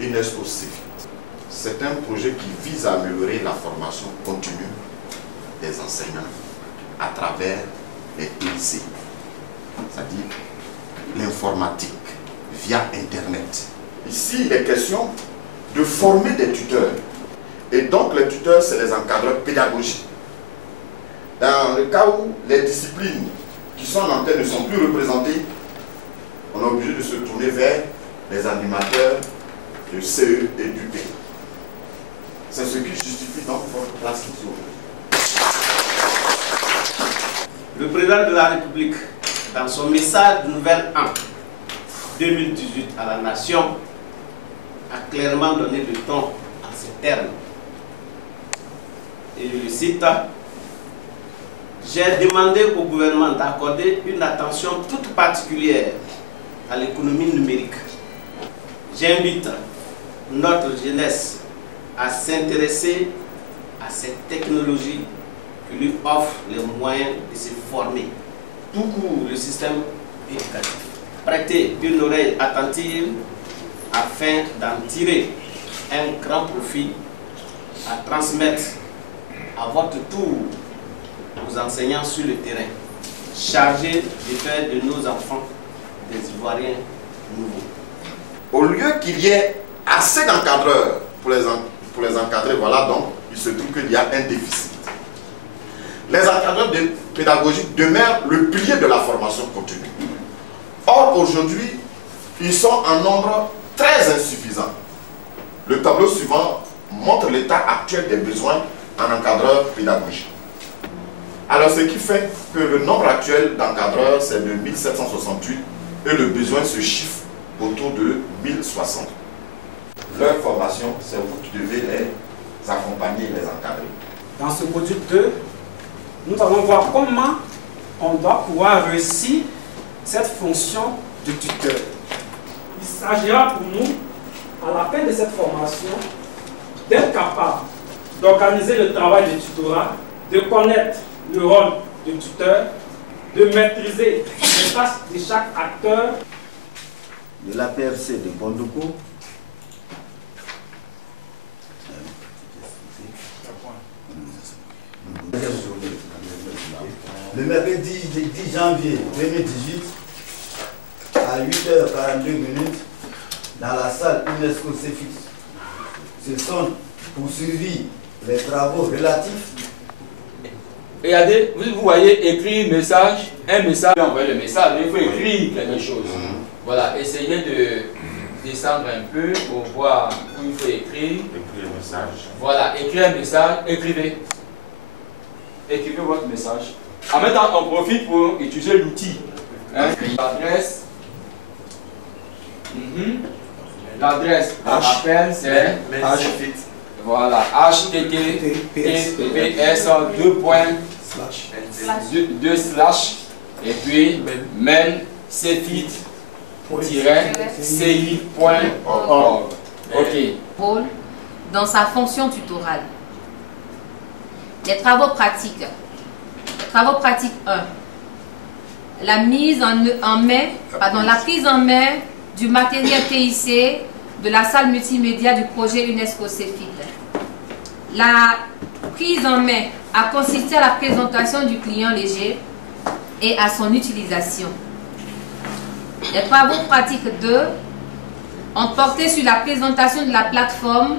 UNESCO CEFIT. C'est un projet qui vise à améliorer la formation continue des enseignants à travers les TIC, c'est-à-dire l'informatique via Internet. Ici, il est question de former des tuteurs. Et donc, les tuteurs, c'est les encadreurs pédagogiques. Dans le cas où les disciplines qui sont en antenne ne sont plus représentées, on est obligé de se tourner vers les animateurs de CE et du P. C'est ce qui justifie donc votre place ici aujourd'hui. Le président de la République, dans son message de Nouvel An 2018 à la Nation, a clairement donné le ton à ces termes. Et je le cite, « J'ai demandé au gouvernement d'accorder une attention toute particulière à l'économie numérique. J'invite notre jeunesse à s'intéresser à cette technologie qui lui offre les moyens de se former. Tout court le système éducatif. Prêtez une oreille attentive afin d'en tirer un grand profit à transmettre à votre tour aux enseignants sur le terrain, chargés de faire de nos enfants des Ivoiriens nouveaux. » Au lieu qu'il y ait assez d'encadreurs pour les encadrer, voilà donc, il se trouve qu'il y a un déficit. Les encadreurs pédagogiques demeurent le pilier de la formation continue. Or, aujourd'hui, ils sont en nombre très insuffisant. Le tableau suivant montre l'état actuel des besoins en encadreurs pédagogiques. Alors, ce qui fait que le nombre actuel d'encadreurs, c'est de 1768 et le besoin se chiffre autour de 1060. Leur formation, c'est vous qui devez les accompagner et les encadrer. Dans ce module 2, nous allons voir comment on doit pouvoir réussir cette fonction de tuteur. Il s'agira pour nous, à la fin de cette formation, d'être capable d'organiser le travail de tutorat, de connaître le rôle de tuteur, de maîtriser les tâches de chaque acteur. De l'APFC de Bondoukou, le mercredi 10 janvier 2018 à 8h42 dans la salle UNESCO CEFIT se sont poursuivis les travaux relatifs. Regardez, vous voyez écrire message, un message, envoyer le message, mais il faut écrire quelque chose. Voilà, essayez de descendre un peu pour voir où il faut écrire. Écrire un message. Voilà, écrire un message, écrivez. Écrivez votre message. En même temps, on profite pour utiliser l'outil. Hein? L'adresse. L'adresse, on rappelle, c'est voilà, https /2 et puis mail cefit-ci.org. Ok. Rôle dans sa fonction tutorale. Les travaux pratiques. Travaux pratiques 1. La prise en main du matériel TIC de la salle multimédia du projet UNESCO CEFIT. La prise en main a consisté à la présentation du client léger et à son utilisation. Les travaux pratiques 2 ont porté sur la présentation de la plateforme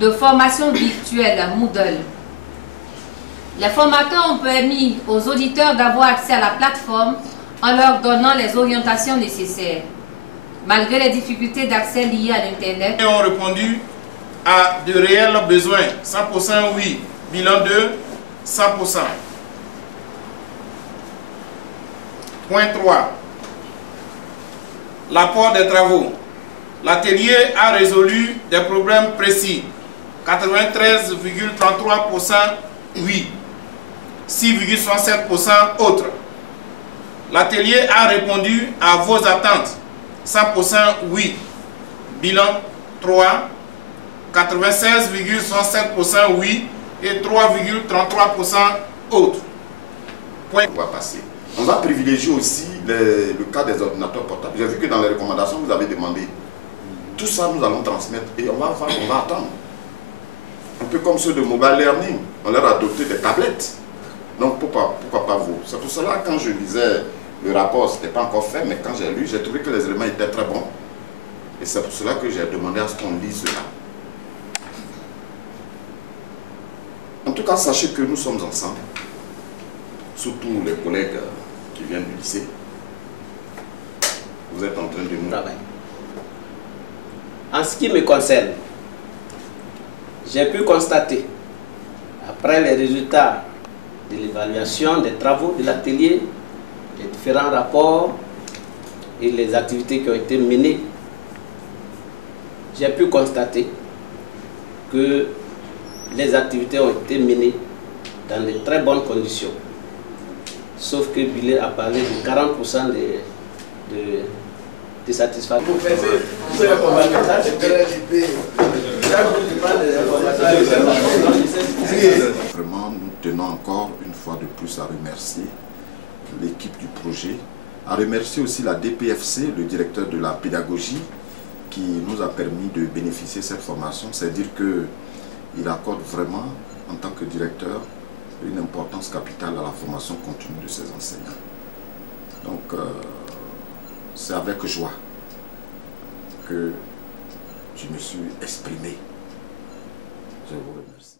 de formation virtuelle Moodle. Les formateurs ont permis aux auditeurs d'avoir accès à la plateforme en leur donnant les orientations nécessaires, malgré les difficultés d'accès liées à l'Internet. Ils ont répondu à de réels besoins. 100% oui. Bilan 2, 100%. Point 3. L'apport des travaux. L'atelier a résolu des problèmes précis. 93,33% oui. 6,67% autres. L'atelier a répondu à vos attentes. 100% oui. Bilan 3. 96,67% oui et 3,33% autres. Point. On va passer. On va privilégier aussi le cas des ordinateurs portables. J'ai vu que dans les recommandations, vous avez demandé tout ça, nous allons transmettre et on va attendre. Un peu comme ceux de Mobile Learning, on leur a doté des tablettes. Donc pourquoi pas vous? C'est pour cela quand je lisais le rapport, ce n'était pas encore fait, mais quand j'ai lu, j'ai trouvé que les éléments étaient très bons. Et c'est pour cela que j'ai demandé à ce qu'on lise cela. En tout cas, sachez que nous sommes ensemble, surtout les collègues qui viennent du lycée. Vous êtes en train de nous travailler. En ce qui me concerne, j'ai pu constater, après les résultats de l'évaluation des travaux de l'atelier, les différents rapports et les activités qui ont été menées, j'ai pu constater que les activités ont été menées dans de très bonnes conditions. Sauf que Billet a parlé de 40% de satisfaction. Vous faites Vraiment, nous tenons encore une fois de plus à remercier l'équipe du projet, à remercier aussi la DPFC, le directeur de la pédagogie, qui nous a permis de bénéficier de cette formation. C'est-à-dire qu'il accorde vraiment, en tant que directeur, une importance capitale à la formation continue de ses enseignants. Donc, c'est avec joie que je me suis exprimé. Je vous remercie.